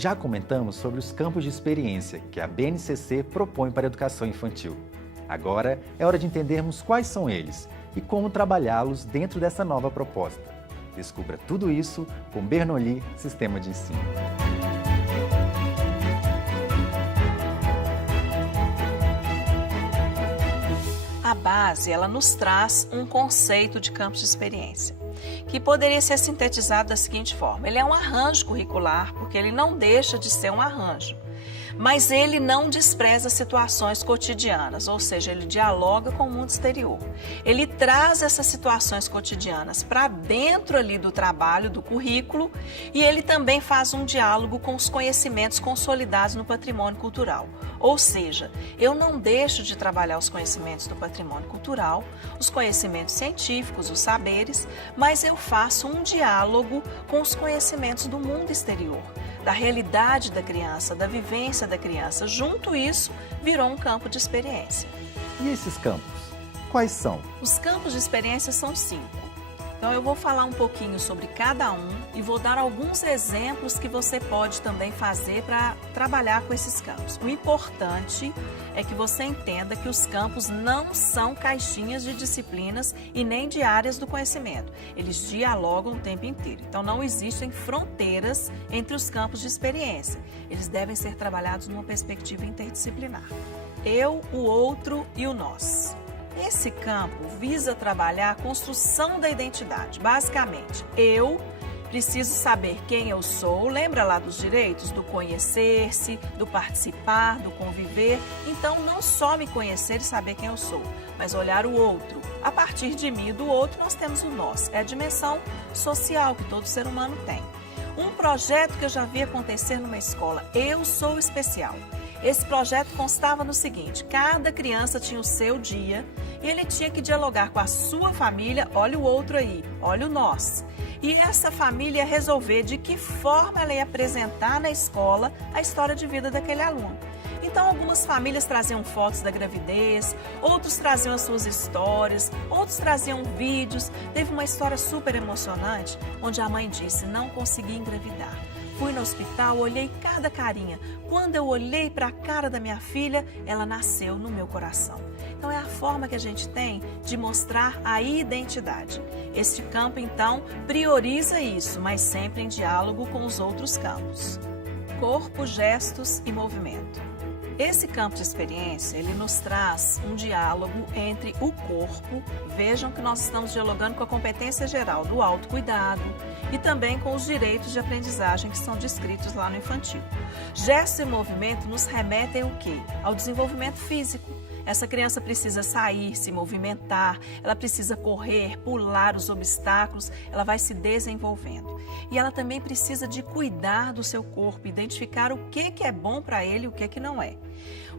Já comentamos sobre os campos de experiência que a BNCC propõe para a educação infantil. Agora é hora de entendermos quais são eles e como trabalhá-los dentro dessa nova proposta. Descubra tudo isso com Bernoulli Sistema de Ensino. A base, ela nos traz um conceito de campos de experiência, que poderia ser sintetizado da seguinte forma: ele é um arranjo curricular, porque ele não deixa de ser um arranjo, mas ele não despreza situações cotidianas, ou seja, ele dialoga com o mundo exterior. Ele traz essas situações cotidianas para dentro ali do trabalho, do currículo, e ele também faz um diálogo com os conhecimentos consolidados no patrimônio cultural. Ou seja, eu não deixo de trabalhar os conhecimentos do patrimônio cultural, os conhecimentos científicos, os saberes, mas eu faço um diálogo com os conhecimentos do mundo exterior, da realidade da criança, da vivência da criança. Junto isso, virou um campo de experiência. E esses campos? Quais são? Os campos de experiência são 5. Então eu vou falar um pouquinho sobre cada um e vou dar alguns exemplos que você pode também fazer para trabalhar com esses campos. O importante é que você entenda que os campos não são caixinhas de disciplinas e nem de áreas do conhecimento. Eles dialogam o tempo inteiro. Então não existem fronteiras entre os campos de experiência. Eles devem ser trabalhados numa perspectiva interdisciplinar. Eu, o outro e o nós. Esse campo visa trabalhar a construção da identidade. Basicamente, eu preciso saber quem eu sou. Lembra lá dos direitos? Do conhecer-se, do participar, do conviver. Então, não só me conhecer e saber quem eu sou, mas olhar o outro. A partir de mim e do outro, nós temos o nós. É a dimensão social que todo ser humano tem. Um projeto que eu já vi acontecer numa escola, Eu Sou Especial. Esse projeto constava no seguinte: cada criança tinha o seu dia e ele tinha que dialogar com a sua família, olha o outro aí, olha o nós. E essa família ia resolver de que forma ela ia apresentar na escola a história de vida daquele aluno. Então, algumas famílias traziam fotos da gravidez, outros traziam as suas histórias, outros traziam vídeos. Teve uma história super emocionante, onde a mãe disse: não consegui engravidar. Fui no hospital, olhei cada carinha. Quando eu olhei para a cara da minha filha, ela nasceu no meu coração. Então é a forma que a gente tem de mostrar a identidade. Este campo, então, prioriza isso, mas sempre em diálogo com os outros campos. Corpo, gestos e movimento. Esse campo de experiência, ele nos traz um diálogo entre o corpo, vejam que nós estamos dialogando com a competência geral do autocuidado e também com os direitos de aprendizagem que são descritos lá no infantil. Gesto e movimento nos remetem ao quê? Ao desenvolvimento físico. Essa criança precisa sair, se movimentar, ela precisa correr, pular os obstáculos, ela vai se desenvolvendo. E ela também precisa de cuidar do seu corpo, identificar o que é bom para ele e o que não é.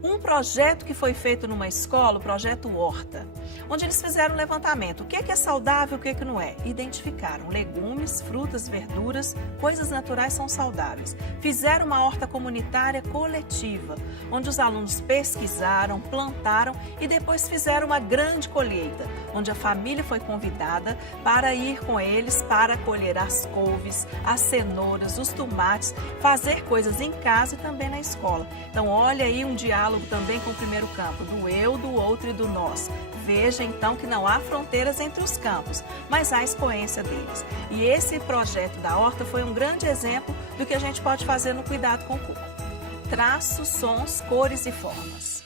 Um projeto que foi feito numa escola, o projeto Horta, onde eles fizeram um levantamento. O que é saudável e o que não é? Identificaram legumes, frutas, verduras, coisas naturais são saudáveis. Fizeram uma horta comunitária coletiva, onde os alunos pesquisaram, plantaram e depois fizeram uma grande colheita, onde a família foi convidada para ir com eles para colher as couves, as cenouras, os tomates, fazer coisas em casa e também na escola. Então, olha aí um diálogo também com o primeiro campo, do eu, do outro e do nós. Veja então que não há fronteiras entre os campos, mas há a expoência deles. E esse projeto da Horta foi um grande exemplo do que a gente pode fazer no cuidado com o corpo. Traços, sons, cores e formas.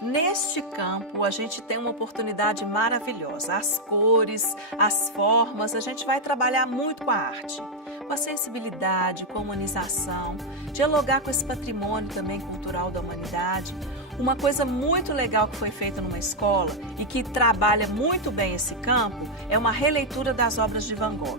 Neste campo, a gente tem uma oportunidade maravilhosa. As cores, as formas, a gente vai trabalhar muito com a arte, com a sensibilidade, com a humanização, dialogar com esse patrimônio também cultural da humanidade. Uma coisa muito legal que foi feita numa escola e que trabalha muito bem esse campo é uma releitura das obras de Van Gogh.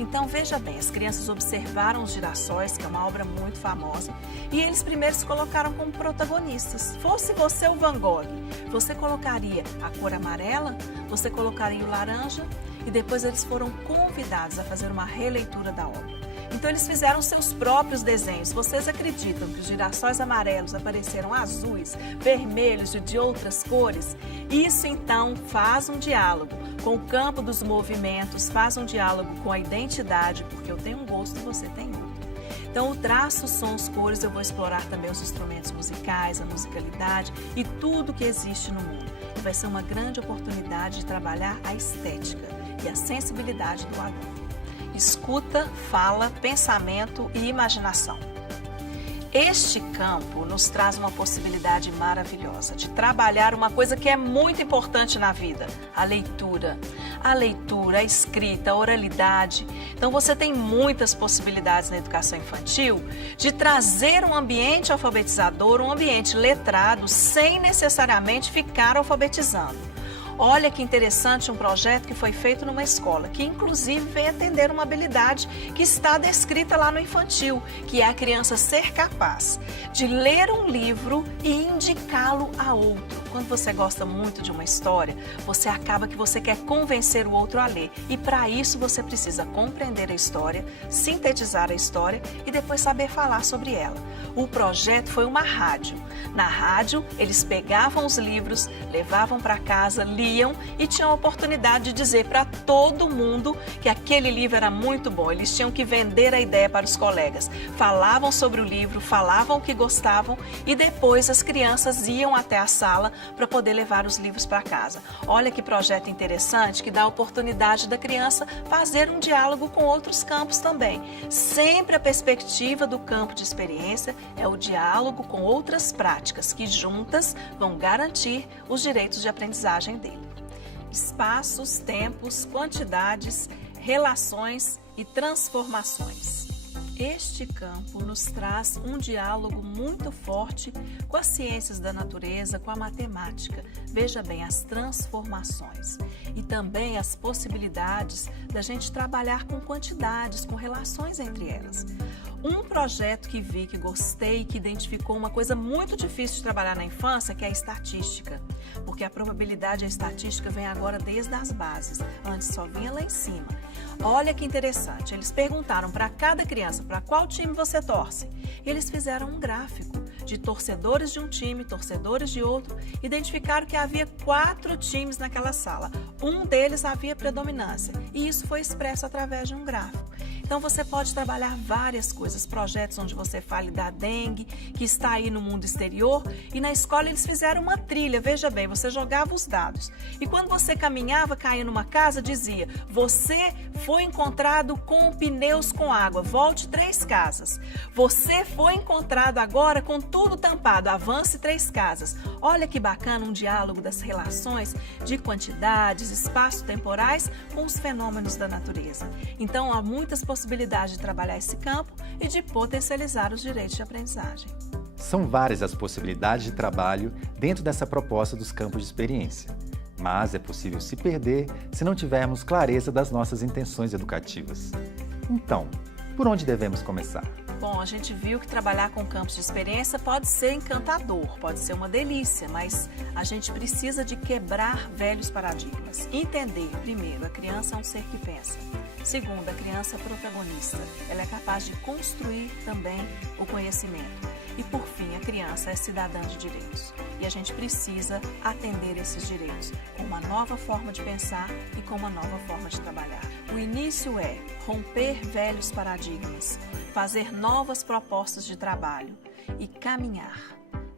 Então, veja bem, as crianças observaram os girassóis, que é uma obra muito famosa, e eles primeiro se colocaram como protagonistas. Fosse você o Van Gogh, você colocaria a cor amarela, você colocaria o laranja, e depois eles foram convidados a fazer uma releitura da obra. Então, eles fizeram seus próprios desenhos. Vocês acreditam que os girassóis amarelos apareceram azuis, vermelhos e de outras cores? Isso, então, faz um diálogo com o campo dos movimentos, faz um diálogo com a identidade, porque eu tenho um gosto e você tem outro. Então, o traço, sons, cores, eu vou explorar também os instrumentos musicais, a musicalidade e tudo que existe no mundo. E vai ser uma grande oportunidade de trabalhar a estética e a sensibilidade do aluno. Escuta, fala, pensamento e imaginação. Este campo nos traz uma possibilidade maravilhosa de trabalhar uma coisa que é muito importante na vida, a leitura. A leitura, a escrita, a oralidade. Então você tem muitas possibilidades na educação infantil de trazer um ambiente alfabetizador, um ambiente letrado, sem necessariamente ficar alfabetizando. Olha que interessante um projeto que foi feito numa escola, que inclusive vem atender uma habilidade que está descrita lá no infantil, que é a criança ser capaz de ler um livro e indicá-lo a outro. Quando você gosta muito de uma história, você acaba que você quer convencer o outro a ler. E para isso você precisa compreender a história, sintetizar a história e depois saber falar sobre ela. O projeto foi uma rádio. Na rádio, eles pegavam os livros, levavam para casa, liam e tinham a oportunidade de dizer para todo mundo que aquele livro era muito bom. Eles tinham que vender a ideia para os colegas. Falavam sobre o livro, falavam o que gostavam e depois as crianças iam até a sala para poder levar os livros para casa. Olha que projeto interessante que dá a oportunidade da criança fazer um diálogo com outros campos também. Sempre a perspectiva do campo de experiência é o diálogo com outras práticas que juntas vão garantir os direitos de aprendizagem dele. Espaços, tempos, quantidades, relações e transformações. Este campo nos traz um diálogo muito forte com as ciências da natureza, com a matemática. Veja bem, as transformações e também as possibilidades da gente trabalhar com quantidades, com relações entre elas. Um projeto que vi, que gostei, que identificou uma coisa muito difícil de trabalhar na infância, que é a estatística. Porque a probabilidade e a estatística vem agora desde as bases, antes só vinha lá em cima. Olha que interessante, eles perguntaram para cada criança para qual time você torce. E eles fizeram um gráfico de torcedores de um time, torcedores de outro, identificaram que havia 4 times naquela sala. Um deles havia predominância e isso foi expresso através de um gráfico. Então você pode trabalhar várias coisas, projetos onde você fale da dengue, que está aí no mundo exterior, e na escola eles fizeram uma trilha, veja bem, você jogava os dados. E quando você caminhava, caía numa casa, dizia, você foi encontrado com pneus com água, volte 3 casas. Você foi encontrado agora com tudo tampado, avance 3 casas. Olha que bacana um diálogo das relações de quantidades, espaço-temporais com os fenômenos da natureza. Então há muitas possibilidade de trabalhar esse campo e de potencializar os direitos de aprendizagem. São várias as possibilidades de trabalho dentro dessa proposta dos campos de experiência, mas é possível se perder se não tivermos clareza das nossas intenções educativas. Então, por onde devemos começar? Bom, a gente viu que trabalhar com campos de experiência pode ser encantador, pode ser uma delícia, mas a gente precisa de quebrar velhos paradigmas. Entender, primeiro, a criança é um ser que pensa. Segundo, a criança é protagonista. Ela é capaz de construir também o conhecimento. E, por fim, a criança é cidadã de direitos. E a gente precisa atender esses direitos com uma nova forma de pensar e com uma nova forma de trabalhar. O início é romper velhos paradigmas, fazer novas propostas de trabalho e caminhar.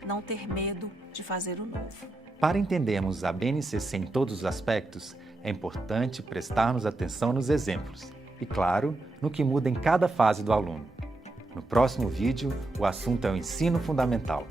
Não ter medo de fazer o novo. Para entendermos a BNCC em todos os aspectos, é importante prestarmos atenção nos exemplos e, claro, no que muda em cada fase do aluno. No próximo vídeo, o assunto é o ensino fundamental.